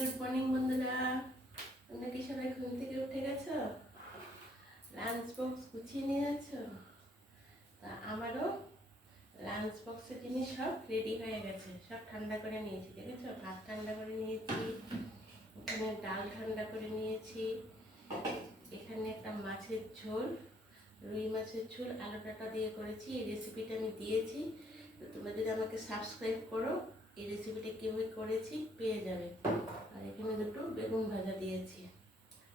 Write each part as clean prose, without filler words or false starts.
Good morning বন্ধুরা। তোমরা কি সবাই ঘুম থেকে উঠে গেছো? লাঞ্চ বক্স গুছিয়ে নিয়ে যাচ্ছ? তা আমারও লাঞ্চ বক্সের জিনিস সব রেডি হয়ে গেছে, সব ঠান্ডা করে নিয়েছি। দেখেছো, ভাত ঠান্ডা করে নিয়েছি, এখানে ডাল ঠান্ডা করে নিয়েছি, এখানে একটা মাছের ঝোল, রুই মাছের ঝোল আলু ডাঁটা দিয়ে করেছি। এই রেসিপিটা আমি দিয়েছি, তো তোমরা যদি আমাকে সাবস্ক্রাইব করো এই রেসিপিটা কীভাবে করেছি পেয়ে যাবে। আর এখানে দুটো বেগুন ভাজা দিয়েছি।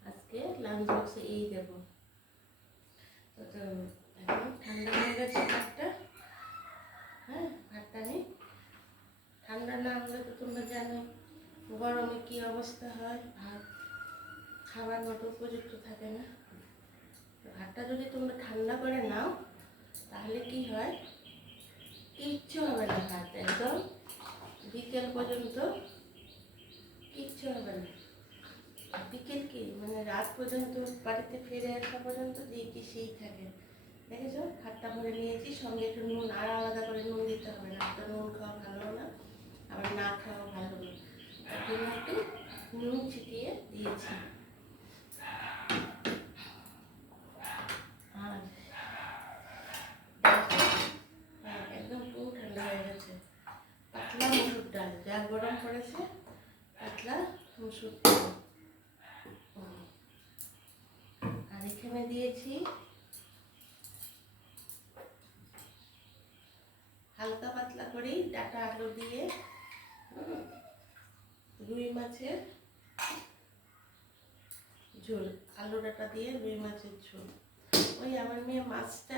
আজকে লাঞ্চ বক্সে এই দেবো। তো এখন ঠান্ডা হয়ে গেছে ভাতটা। হ্যাঁ, ভাতটা নেই, ঠান্ডা না হলে তো তোমরা জানো গরমে কী অবস্থা হয়, ভাত খাবার মতো উপযুক্ত থাকে না। ভাতটা যদি তোমরা ঠান্ডা করে নাও তাহলে কি হয়, কিচ্ছু হবে না, ভাত একদম বিকেল পর্যন্ত কিচ্ছু হবে না। বিকেল কি মানে রাত পর্যন্ত, বাড়িতে ফিরে আসা পর্যন্ত যে কি সেই থাকে। দেখেছো, ভাতটা ভরে নিয়েছি, সঙ্গে একটু নুন, আর আলাদা করে নুন দিতে হবে না, তো নুন খাওয়া ভালো না, আবার না খাওয়া ভালো না, তার জন্য একটু নুন ছিটিয়ে দিয়েছি। আর একদম পুরো ঠান্ডা হয়ে গেছে। পাতলা মসুর ডাল, যা গরম পড়েছে, পাতলা মসুর ডাল। আর এখানে দিয়েছি হালকা পাতলা করেই ডাঁটা আলু দিয়ে রুই মাছের ঝোল, আলু ডাঁটা দিয়ে রুই মাছের ঝোল। ওই আমার মেয়ে মাছটা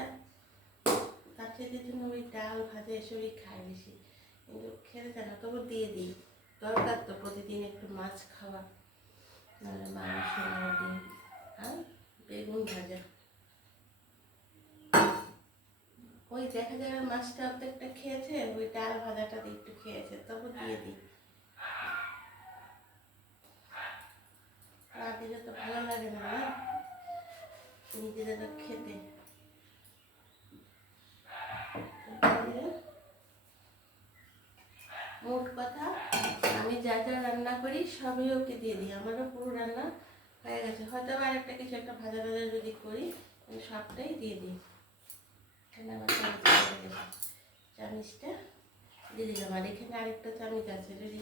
তার খেতে জন্য ওই ডাল ভাজা এসবই খায় বেশি, কিন্তু খেতে চায় না, তবু দিয়ে দিই। দরকার তো প্রতিদিন একটু মাছ খাওয়া, নাহলে মাংস ডিম। আর বেগুন ভাজা, ওই দেখা যাবে মাছটা অর্ধেকটা খেয়েছে, ওই ডাল ভাজাটা দিয়ে একটু খেয়েছে, তবু দিয়ে দিই। না দিলে তো ভালো লাগে না, নিজেদের খেতে। মোট কথা, আমি যা যা রান্না করি সবই ওকে দিয়ে দিই। আমারও পুরো রান্না হয়ে গেছে, হয়তো আবার একটা কিছু একটা ভাজা ভাজা যদি করি আমি সবটাই দিয়ে দিই। এখানে আমার চামিচটা দিয়ে দিলাম, আর এখানে আরেকটা চামিচ আছে, যদি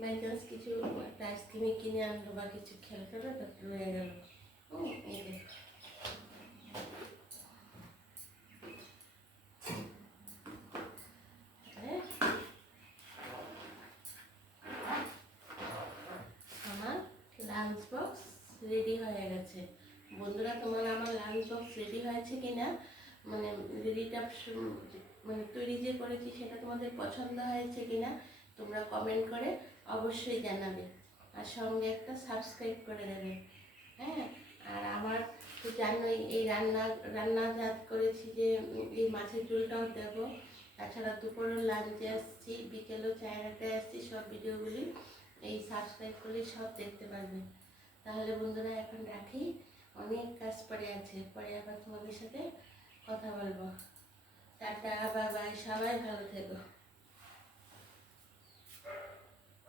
বাই চান্স কিছু একটা আইসক্রিমে কিনে আনলো বা কিছু খেলে টেলে রয়ে গেল। এই দেখ, আমার লাঞ্চ বক্স রেডি হয়ে গেছে। বন্ধুরা, তোমার আমার লাঞ্চ বক্স রেডি হয়েছে কিনা, মানে রেডিটা মানে তৈরি যে করেছি সেটা তোমাদের পছন্দ হয়েছে কিনা তোমরা কমেন্ট করে অবশ্যই জানাবে, আর সঙ্গে একটা সাবস্ক্রাইব করে দেবে। হ্যাঁ, আর আমার তো জানোই এই রান্না জাত করেছি যে এই মাছের ঝোলটাও দেবো, তাছাড়া দুপুরেও লাঞ্চে আসছি, বিকেলেও চায়নাতে আসছি, সব ভিডিওগুলি এই সাবস্ক্রাইব করলে সব দেখতে পারবে। তাহলে বন্ধুরা এখন রাখি, অনেক কাজ পড়ে আছে, পরে আবার তোমাদের সাথে কথা বলবো। টাটা, বাই বাই, সবাই ভালো থেকো।